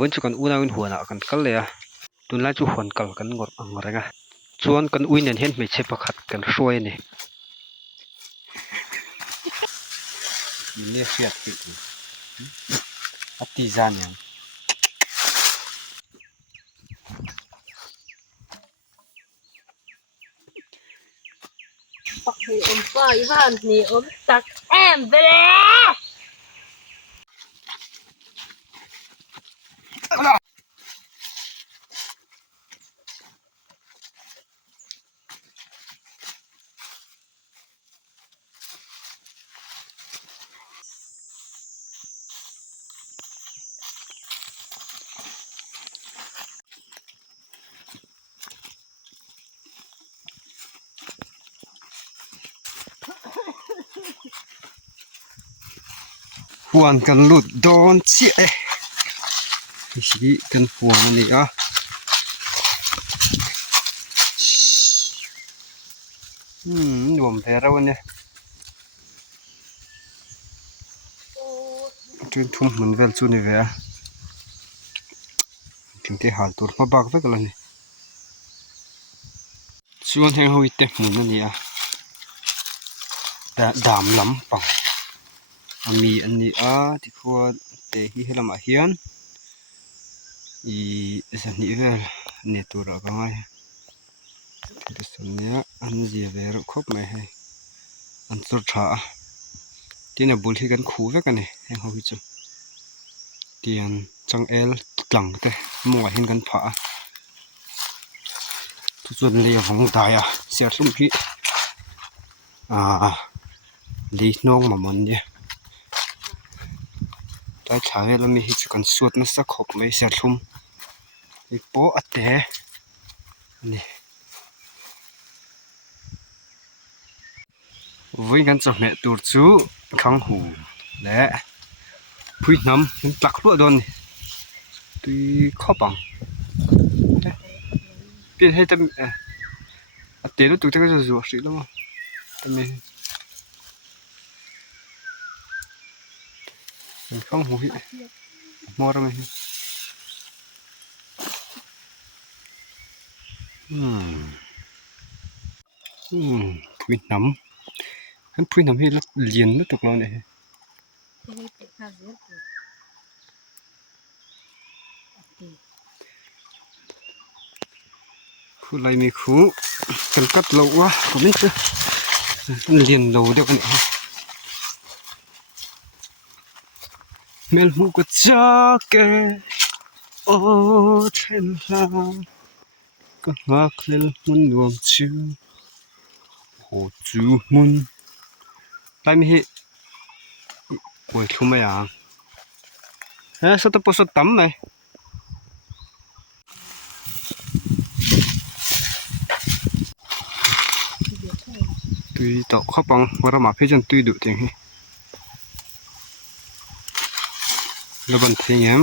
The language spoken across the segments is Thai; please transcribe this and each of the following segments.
วันจุกันอุณาวินหัวหน้ากันกันเลยอ่ะตุนไล่จุหันกันกันงดอังอะไรกันชวนกันอุ้ยเนี่ยเห็นไม่ใช่ประคัดกันช่วยนี่นี่เสียติอัติจานยังปักนี่อมป้ายบ้านนี่อมตักแอมไปแล้วหวนกันหลุดโดนเชี่ยชี้กันหัวมันนี่อ่ะรวมแพ้แล้ววันนี้จุนทุ่มเหมือนเวลซูนี่เว้ยถึงที่หาตัวมาบักไว้กันเลยชวนให้เขาอีเต็มหมุนนั่นนี่อ่ะแต่ดามล้ำปังมีอันนี้ที่พวกเตะที่เรามาเฮียนสันนิเวลเนี่ยตัวเราก็ไม่ที่สันนี้อันเดียวเราครบไหมให้อันสุดท้ายที่เนี่ยบุลที่กันคู่ไว้กันเนี่ยให้เขาพิจารณาเตียนจังเอลหลังแต่มัวเห็นกันผ่าทุกส่วนเรียของตายเสียสุ่มที่ลีน้องมามันเนี่ยได้ฉายแล้วมีหิจกันสวดนัสักขบไม่เสียทุ่มอีโป๊ะแต่นี่วิ่งกันจะแม่ตูดซูขังหูและพุ้ยน้ำยังตักรั่วโดนตีข้อปังเปลี่ยนให้แต่เตะแล้วตูดจะก็จะรัวสิแล้วมั้งแต่ไม่ข้างหูหิมอร์ไม่พุ้ยน้ำกันพุ้ยน้ำให้แล้วเลียนแล้วตกลงเนี่ยคู่ไรมีคู่กันกัดโลวะผมไม่เชื่อมันเลียนโลเดียวกันเนี่ยเมลมูก็จะเกะโอ้เทนลาก็มาเคลื่อนมันรวมชื่อโหจูมุนไปไม่เห็นโอ้ยทุ่มไม่ยังสตปสตตั้มไหมตุยต่อข้าวปังว่าเรามาเพื่อจนตุยดุจริงเหรอแล้วบันเทิงยัง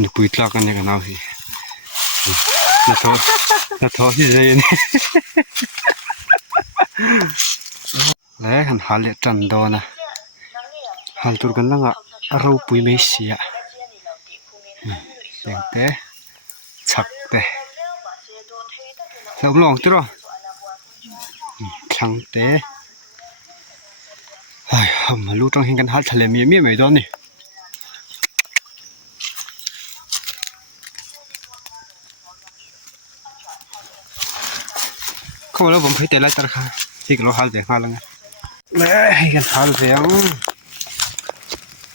นี่ปุยตลากันยังกันเอาสิน่าท้อที่ใจนี่แล้วหันหาเลี้ยจันดอนะหันตัวกันแล้วเราปุยไม่เสียเสียงเตะชักเตะแล้วลองตัวช่างเตะมาลูกต้องเห็นกันหาทะเลมีไม่โดนนี่เขาบอกว่าผมเคยเตะไล่ตะขาที่เราหาเสียงหาแล้วไงไม่ให้กันหาเสียง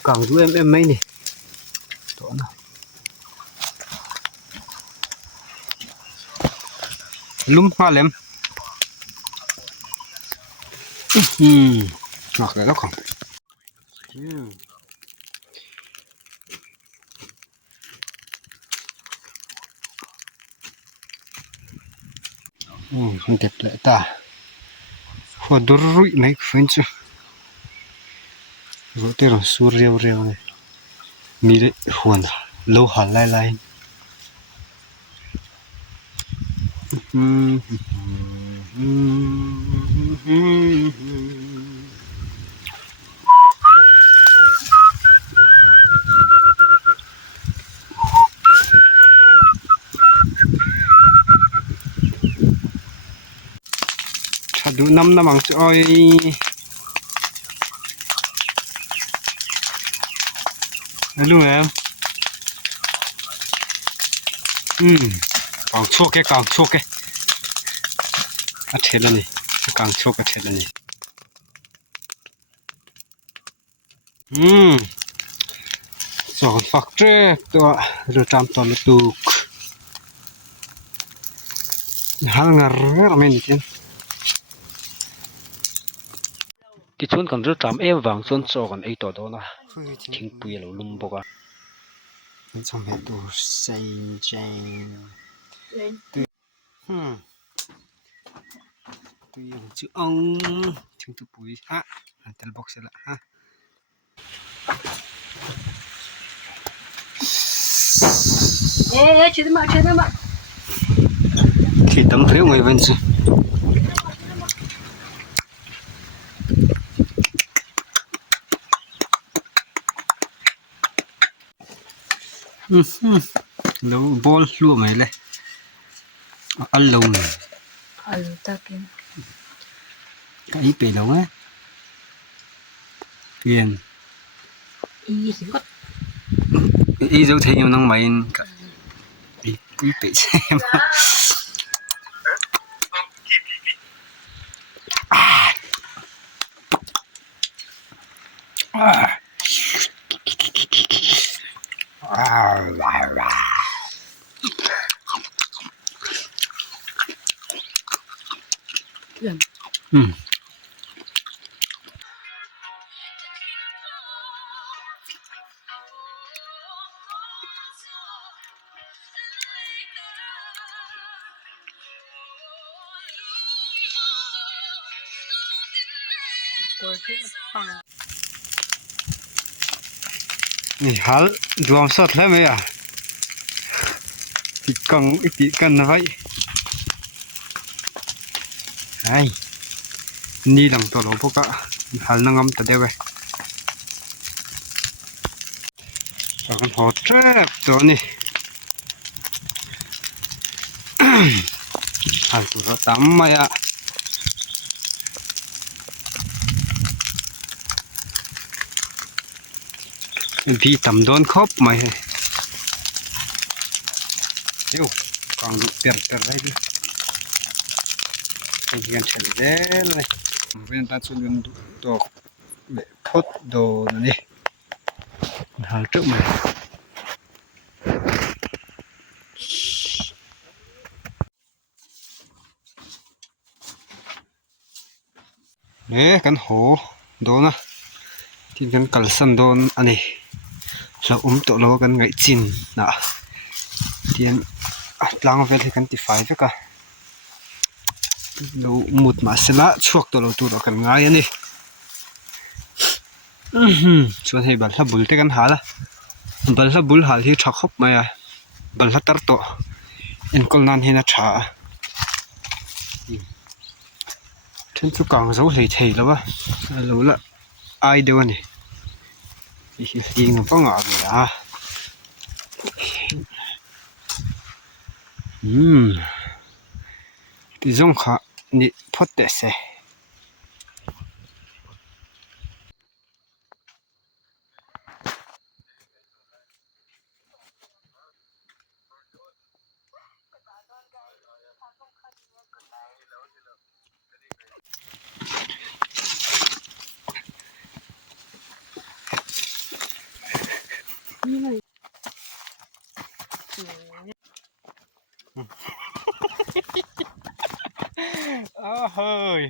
กังด้วยไม่นี่ตัวน่ะลุ่มมาเล็มหนักเลยแล้วของมันเด็ดเลยตาหัวดรุ่ยไม่ฟื้นจ้ะรถเตอร์สูเรียวเลยมีเลยหัวน่ะโลหะลาย ถ้าดูน้ำมังจะอ้อยรู้ไหมกางโชกแกกางโชกแกเทแล้วนี่กางโชกเทแล้วนี่สองฝักเจ้ตัวเรือจำตัวตุกหางารไม่นิดเดียวที่ชวนกันเรือจำวังส่วนโซกันไอตัวโดนะทิ้งปุยเราลุ่มบกอ่ะมันจำเป็นตัวเซนเจนตัวอย่างชื่อทิ้งตัวปุยฮะอันเตลบ็อกซ์ละฮะ吃的嘛，ที่ตั้งเรื่องไว้เป็นสิแล้วบอลลั่วไหมเลยอัลโหลอัลตะกินก็อีเปแล้วไงเปลี่ยนอีสิก็ อีเจ้าเทียมน้องใหม่ก็อีเปใช่ไหมนี่ฮัลดวงสดแล้วไหมอ่ะติดกันนะไว้ไอ้นี่หลังตัวเราพวกก็ฮัลนั่งงำตัวเดียวไปจากกันหอแทบตัวนี้ฮัลตัวเราตามมาอ่ะพี่ตำโดนครบไหมเดี๋ยวกางเติร์อะไรดิเป็นกันเฉลี่ยเลยเป็นตาสุดเป็นตัวแบบพดโดนนี่หาจุดไหมเนี่ยกันโหโดนนะที่กันกัลสันโดนอันนี้เราตัวเรากันไงจินนะที่อันหลังเวลากันที่ไฟไปกันเราหมุดมาเสร็จละช่วงตัวเรากันง่ายอันนี้ส่วนให้บัลลับุลเตกันหาละบัลลับุลหาที่ชักคบมาบัลลัตัดตัวเอ็นกอลนันให้นัชชาฉันสุกังเสาเลยเทแล้ววะรู้ละไอเดียวนี่ยิงป้องอ่ะที่จงข้านี่พอดแต่เสเฮ้ย